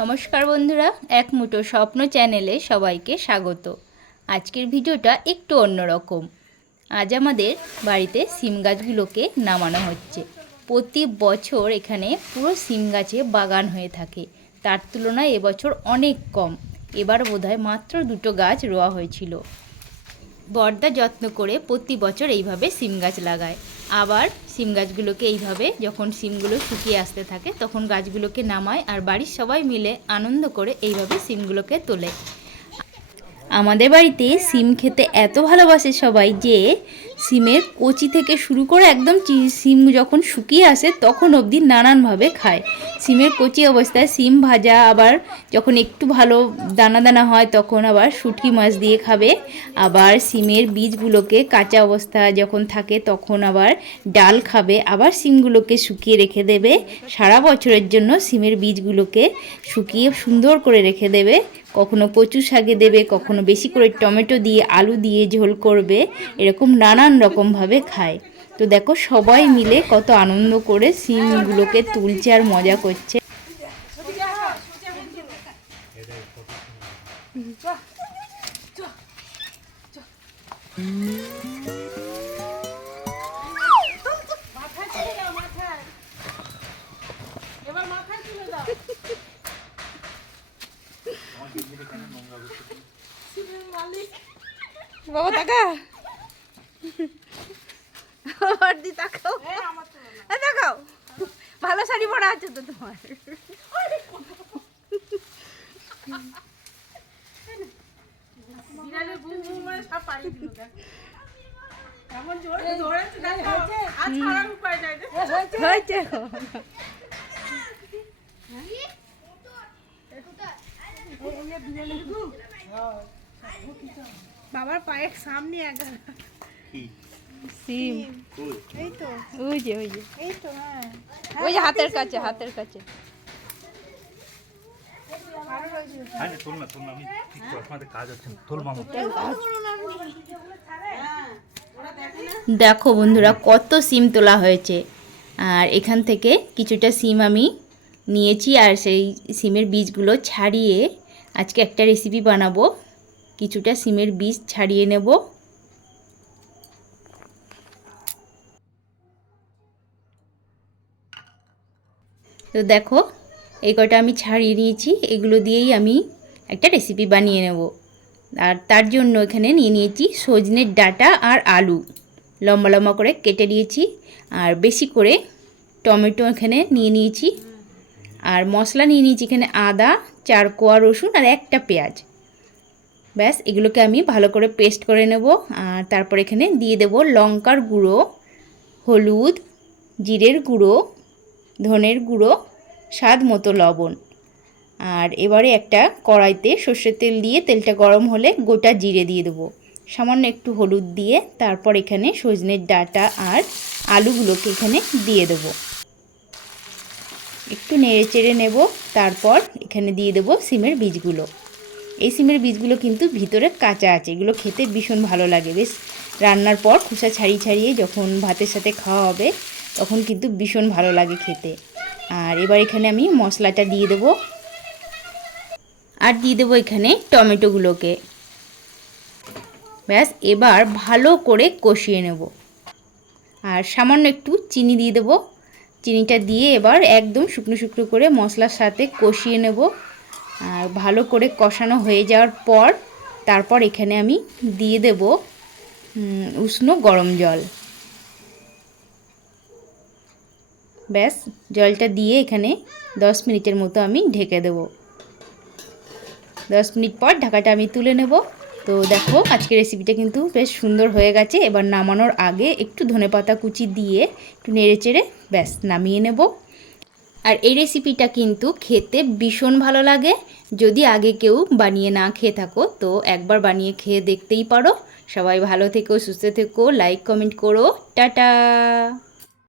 নমস্কার বন্ধুরা, এক মুঠো স্বপ্ন চ্যানেলে সবাইকে স্বাগত। আজকের ভিডিওটা একটু অন্যরকম। আজ আমাদের বাড়িতে সিম গাছগুলোকে নামানো হচ্ছে। প্রতি বছর এখানে পুরো সিম গাছে বাগান হয়ে থাকে। তার তুলনায় এবছর অনেক কম। এবার বোধহয় মাত্র দুটো গাছ রোয়া হয়েছিল। বর্দা যত্ন করে প্রতি বছর এইভাবে সিম গাছ লাগায়। আবার সিম গাছগুলোকে এইভাবে যখন সিমগুলো শুকিয়ে আসতে থাকে, তখন গাছগুলোকে নামায় আর বাড়ির সবাই মিলে আনন্দ করে এইভাবে সিমগুলোকে তোলে। আমাদের বাড়িতে সিম খেতে এত ভালোবাসে সবাই যে সিমের কচি থেকে শুরু করে একদম সিম যখন শুকিয়ে আসে, তখন অবধি নানানভাবে খায়। সিমের কচি অবস্থায় সিম ভাজা, আবার যখন একটু ভালো দানা দানা হয়, তখন আবার শুটকি মাছ দিয়ে খাবে। আবার সিমের বীজগুলোকে কাঁচা অবস্থা যখন থাকে, তখন আবার ডাল খাবে। আবার সিমগুলোকে শুকিয়ে রেখে দেবে। সারা বছরের জন্য সিমের বীজগুলোকে শুকিয়ে সুন্দর করে রেখে দেবে। কখনো কচু শাকে দেবে, কখনো বেশি করে টমেটো দিয়ে, আলু দিয়ে ঝোল করবে, এরকম নানান রকমভাবে খায়। তো দেখো সবাই মিলে কত আনন্দ করে সিমগুলোকে তুলছে আর মজা করছে। এবার মাথায় তুলে দাও সিমের মালিক বাবা দি তাকাও। তাকাও। ভালো শাড়ি পরা আছে তো তোমার। হয়েছে। বাবার পায়ের সামনে সিম। এই তো। ওই যে ওই যে। এই তো হ্যাঁ। ওই যে হাতের কাছে হাতের কাছে। আরও হ্যাঁ না তোল না তোল না আমি ঠিক চশমাতে কাজ হচ্ছে না তোল মামা। দেখো। বন্ধুরা কত সিম তোলা হয়েছে। আর এখান থেকে কিছুটা সিম আমি নিয়েছি আর সেই সিমের বীজগুলো ছাড়িয়ে আজকে একটা রেসিপি বানাবো। কিছুটা সিমের বীজ ছাড়িয়ে নেব। তো দেখো, এই কটা আমি ছাড়িয়ে নিয়েছি, এগুলো দিয়েই আমি একটা রেসিপি বানিয়ে নেব। আর তার জন্য এখানে নিয়ে নিয়েছি সজনের ডাটা আর আলু। লম্বা লম্বা করে কেটে নিয়েছি, আর বেশি করে টমেটো এখানে নিয়ে নিয়েছি। আর মশলা নিয়ে নিয়েছি এখানে আদা, চার কোয়া রসুন আর একটা পেঁয়াজ। ব্যাস, এগুলোকে আমি ভালো করে পেস্ট করে নেব। আর তারপর এখানে দিয়ে দেব লঙ্কার গুঁড়ো, হলুদ, জিরের গুঁড়ো, ধনের গুঁড়ো, স্বাদ মতো লবণ। আর এবারে একটা কড়াইতে সর্ষের তেল দিয়ে তেলটা গরম হলে গোটা জিরে দিয়ে দেবো। সামান্য একটু হলুদ দিয়ে তারপর এখানে সজনের ডাঁটা আর আলুগুলোকে এখানে দিয়ে দেবো। একটু নেড়ে চেড়ে নেব, তারপর এখানে দিয়ে দেবো সিমের বীজগুলো। এই সিমের বীজগুলো কিন্তু ভিতরে কাঁচা আছে, এগুলো খেতে ভীষণ ভালো লাগে, বেশ। রান্নার পর খোসা ছাড়িয়ে ছাড়িয়ে যখন ভাতের সাথে খাওয়া হবে, তখন কিন্তু ভীষণ ভালো লাগে খেতে। আর এবার এখানে আমি মশলাটা দিয়ে দেবো। আর দিয়ে দেবো এখানে টমেটোগুলোকে। ব্যাস, এবার ভালো করে কষিয়ে নেব। আর সামান্য একটু চিনি দিয়ে দেবো। চিনিটা দিয়ে এবার একদম শুকনো শুকনো করে মশলার সাথে কষিয়ে নেব। আর ভালো করে কষানো হয়ে যাওয়ার পর তারপর এখানে আমি দিয়ে দেব উষ্ণ গরম জল। ব্যাস, জলটা দিয়ে এখানে দশ মিনিটের মতো আমি ঢেকে দেবো। দশ মিনিট পর ঢাকাটা আমি তুলে নেব। তো দেখো, আজকের রেসিপিটা কিন্তু বেশ সুন্দর হয়ে গেছে। এবার নামানোর আগে একটু ধনেপাতা কুচি দিয়ে একটু নেড়ে চেড়ে ব্যাস, নামিয়ে নেব। আর এই রেসিপিটা কিন্তু খেতে ভীষণ ভালো লাগে। যদি আগে কেউ বানিয়ে না খেয়ে থাকো, তো একবার বানিয়ে খেয়ে দেখতেই পারো। সবাই ভালো থেকো, সুস্থ থেকো লাইক কমেন্ট করো। টাটা!